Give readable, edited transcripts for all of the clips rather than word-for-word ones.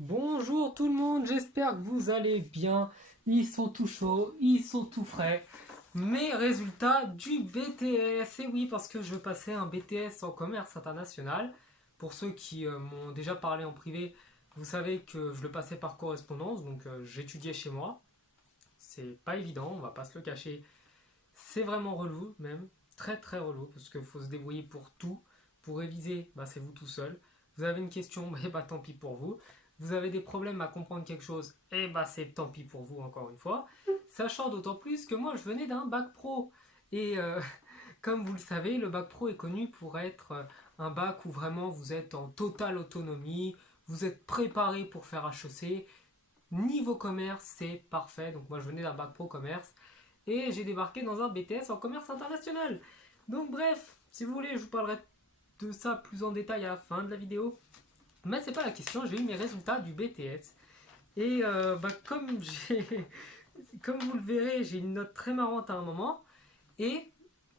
Bonjour tout le monde, j'espère que vous allez bien. Ils sont tout chauds, ils sont tout frais. Mes résultats du BTS. Et oui, parce que je veux passer un BTS en commerce international. Pour ceux qui m'ont déjà parlé en privé, vous savez que je le passais par correspondance, donc j'étudiais chez moi. C'est pas évident, on va pas se le cacher. C'est vraiment relou, même. Très très relou, parce qu'il faut se débrouiller pour tout. Pour réviser, bah, c'est vous tout seul. Vous avez une question, bah, tant pis pour vous. Vous avez des problèmes à comprendre quelque chose, et bah c'est tant pis pour vous encore une fois. Sachant d'autant plus que moi je venais d'un bac pro. Et comme vous le savez, le bac pro est connu pour être un bac où vraiment vous êtes en totale autonomie, vous êtes préparé pour faire HEC. Niveau commerce, c'est parfait. Donc moi je venais d'un bac pro commerce et j'ai débarqué dans un BTS en commerce international. Donc bref, si vous voulez, je vous parlerai de ça plus en détail à la fin de la vidéo. Mais c'est pas la question, j'ai eu mes résultats du BTS. Et comme vous le verrez, j'ai une note très marrante à un moment. Et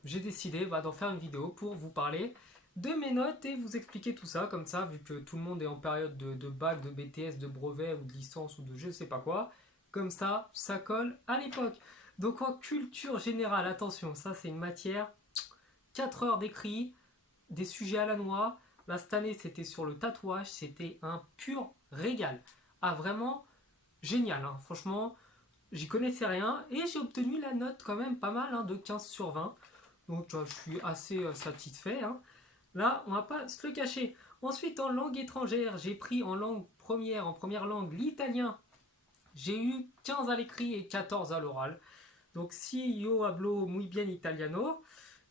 j'ai décidé d'en faire une vidéo pour vous parler de mes notes et vous expliquer tout ça. Comme ça, vu que tout le monde est en période de bac, de BTS, de brevet ou de licence ou de je sais pas quoi. Comme ça colle à l'époque. Donc en culture générale, attention, ça c'est une matière, 4 heures d'écrit, des sujets à la noix. Là, cette année, c'était sur le tatouage, c'était un pur régal. Ah, vraiment génial, hein. Franchement, j'y connaissais rien et j'ai obtenu la note quand même pas mal, hein, de 15 sur 20. Donc, je suis assez satisfait, hein. Là, on va pas se le cacher. Ensuite, en langue étrangère, j'ai pris en première langue, l'italien. J'ai eu 15 à l'écrit et 14 à l'oral. Donc, si io hablo muy bien italiano.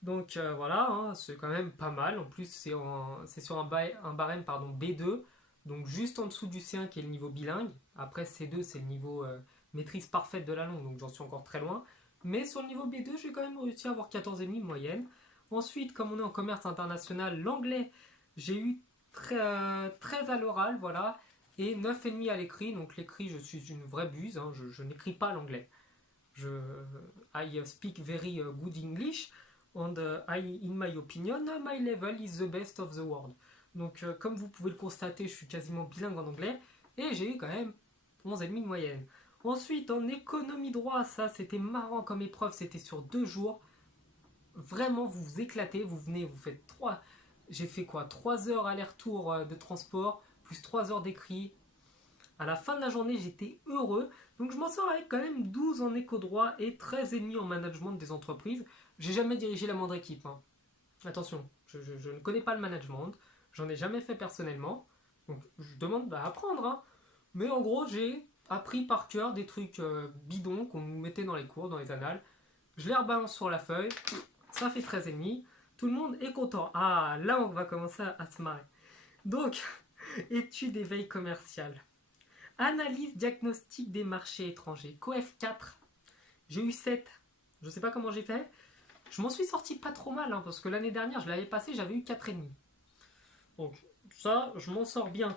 Donc voilà, hein, c'est quand même pas mal. En plus, c'est sur un barème B2, donc juste en dessous du C1 qui est le niveau bilingue. Après C2, c'est le niveau maîtrise parfaite de la langue, donc j'en suis encore très loin. Mais sur le niveau B2, j'ai quand même réussi à avoir 14,5 de moyenne. Ensuite, comme on est en commerce international, l'anglais, j'ai eu 13 à l'oral, voilà, et 9,5 à l'écrit. Donc l'écrit, je suis une vraie buse, hein, je n'écris pas l'anglais. I speak very good English and in my opinion, my level is the best of the world. Donc, comme vous pouvez le constater, je suis quasiment bilingue en anglais et j'ai eu quand même 11,5 de moyenne. Ensuite, en économie droit, ça c'était marrant comme épreuve, c'était sur 2 jours. Vraiment, vous vous éclatez, vous venez, vous faites 3. J'ai fait quoi, 3 heures aller-retour de transport, plus 3 heures d'écrit, à la fin de la journée, j'étais heureux. Donc je m'en sors avec quand même 12 en éco-droit et 13,5 en management des entreprises. J'ai jamais dirigé la moindre équipe, hein. Attention, je ne connais pas le management. J'en ai jamais fait personnellement. Donc je demande à apprendre, hein. Mais en gros, j'ai appris par cœur des trucs bidons qu'on nous mettait dans les cours, dans les annales. Je les rebalance sur la feuille. Ça fait 13,5. Tout le monde est content. Ah, là, on va commencer à se marrer. Donc, études et veille commerciale. Analyse diagnostic des marchés étrangers. COEF 4. J'ai eu 7. Je ne sais pas comment j'ai fait. Je m'en suis sorti pas trop mal, hein, parce que l'année dernière, je l'avais passé, j'avais eu 4,5. Donc ça, je m'en sors bien.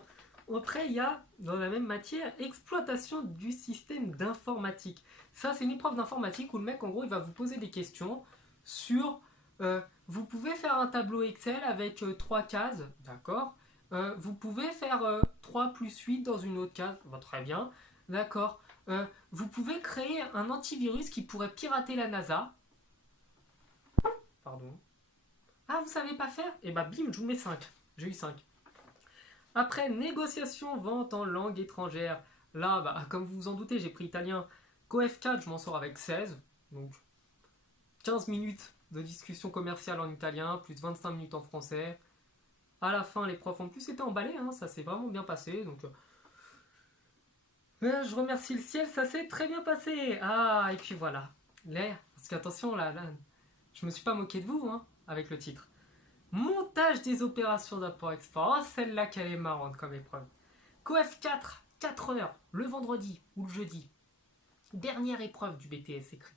Après, il y a, dans la même matière, exploitation du système d'informatique. Ça, c'est une épreuve d'informatique où le mec, en gros, il va vous poser des questions sur... vous pouvez faire un tableau Excel avec 3 cases, d'accord. Vous pouvez faire 3 plus 8 dans une autre case, bah, très bien, d'accord. Vous pouvez créer un antivirus qui pourrait pirater la NASA. Pardon. Ah, vous savez pas faire? Et bah bim, je vous mets 5. J'ai eu 5. Après, négociation, vente en langue étrangère. Là, bah, comme vous vous en doutez, j'ai pris italien. COEF 4, je m'en sors avec 16. Donc 15 minutes de discussion commerciale en italien, plus 25 minutes en français. À la fin, les profs en plus étaient emballés, hein, ça s'est vraiment bien passé. Donc, je remercie le ciel, ça s'est très bien passé. Ah, et puis voilà. L'air, parce qu'attention, là, je me suis pas moqué de vous, hein, avec le titre. Montage des opérations d'import-export. Oh, celle-là qu'elle est marrante comme épreuve. COEF 4, 4 heures, le vendredi ou le jeudi. Dernière épreuve du BTS écrit.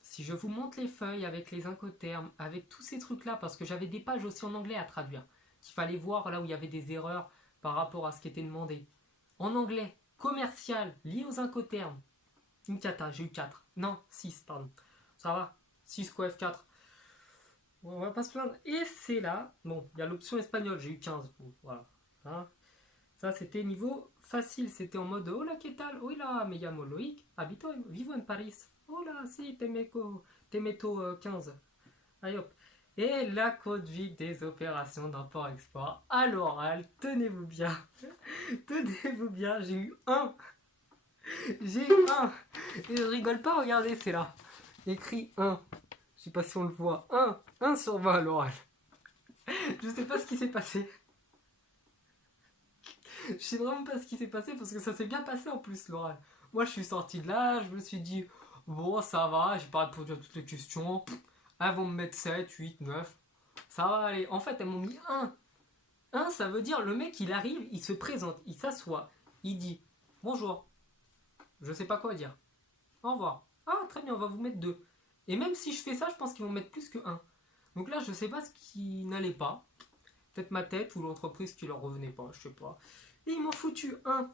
Si je vous montre les feuilles avec les incoterms, avec tous ces trucs-là, parce que j'avais des pages aussi en anglais à traduire, qu'il fallait voir là où il y avait des erreurs par rapport à ce qui était demandé. En anglais, commercial, lié aux incoterms. Une cata, j'ai eu 4. Non, 6, pardon. Ça va, 6 coef 4. Bon, on va pas se plaindre. Et c'est là, bon, il y a l'option espagnole, j'ai eu 15. Bon, voilà. Hein. Ça, c'était niveau facile. C'était en mode Hola, ¿qué tal? Hola, me llamo Loïc, habito, vivo en Paris. Hola, si, te meto 15. Allez hop. Et la conduite des opérations d'import-export à l'oral. Tenez-vous bien. Tenez-vous bien. J'ai eu un. J'ai eu un. Et je rigole pas, regardez, c'est là. Écrit 1. Je sais pas si on le voit. 1. 1 sur 20 à l'oral. Je sais pas ce qui s'est passé. Je sais vraiment pas ce qui s'est passé parce que ça s'est bien passé en plus l'oral. Moi je suis sorti de là, je me suis dit bon ça va, j'ai pas répondu à toutes les questions. Elles vont me mettre 7, 8, 9. Ça va aller. En fait elles m'ont mis 1. 1 ça veut dire le mec il arrive, il se présente, il s'assoit, il dit bonjour. Je sais pas quoi dire. Au revoir. Ah très bien, on va vous mettre 2. Et même si je fais ça, je pense qu'ils vont mettre plus que 1. Donc là je sais pas ce qui n'allait pas. Peut-être ma tête ou l'entreprise qui leur revenait pas, je sais pas. Et ils m'ont foutu 1.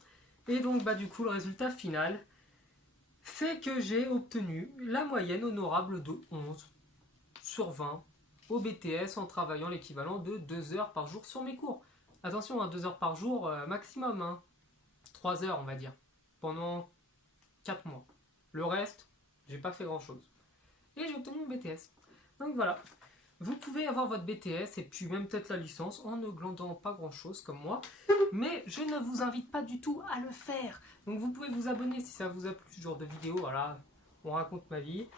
Et donc bah du coup le résultat final, c'est que j'ai obtenu la moyenne honorable de 11 sur 20 au BTS en travaillant l'équivalent de 2 heures par jour sur mes cours. Attention, hein, 2 heures par jour maximum, hein. 3 heures on va dire, pendant 4 mois. Le reste, j'ai pas fait grand chose. Et j'ai obtenu mon BTS. Donc voilà. Vous pouvez avoir votre BTS et puis même peut-être la licence en ne glandant pas grand chose comme moi. Mais je ne vous invite pas du tout à le faire. Donc vous pouvez vous abonner si ça vous a plu ce genre de vidéo. Voilà, on raconte ma vie.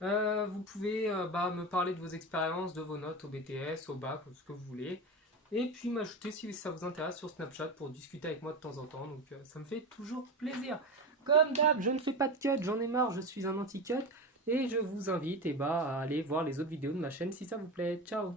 Vous pouvez me parler de vos expériences, de vos notes au BTS, au bac, ce que vous voulez. Et puis m'ajouter si ça vous intéresse sur Snapchat pour discuter avec moi de temps en temps. Donc ça me fait toujours plaisir. Comme d'hab, je ne fais pas de cut, j'en ai marre, je suis un anti-cut. Et je vous invite à aller voir les autres vidéos de ma chaîne si ça vous plaît. Ciao!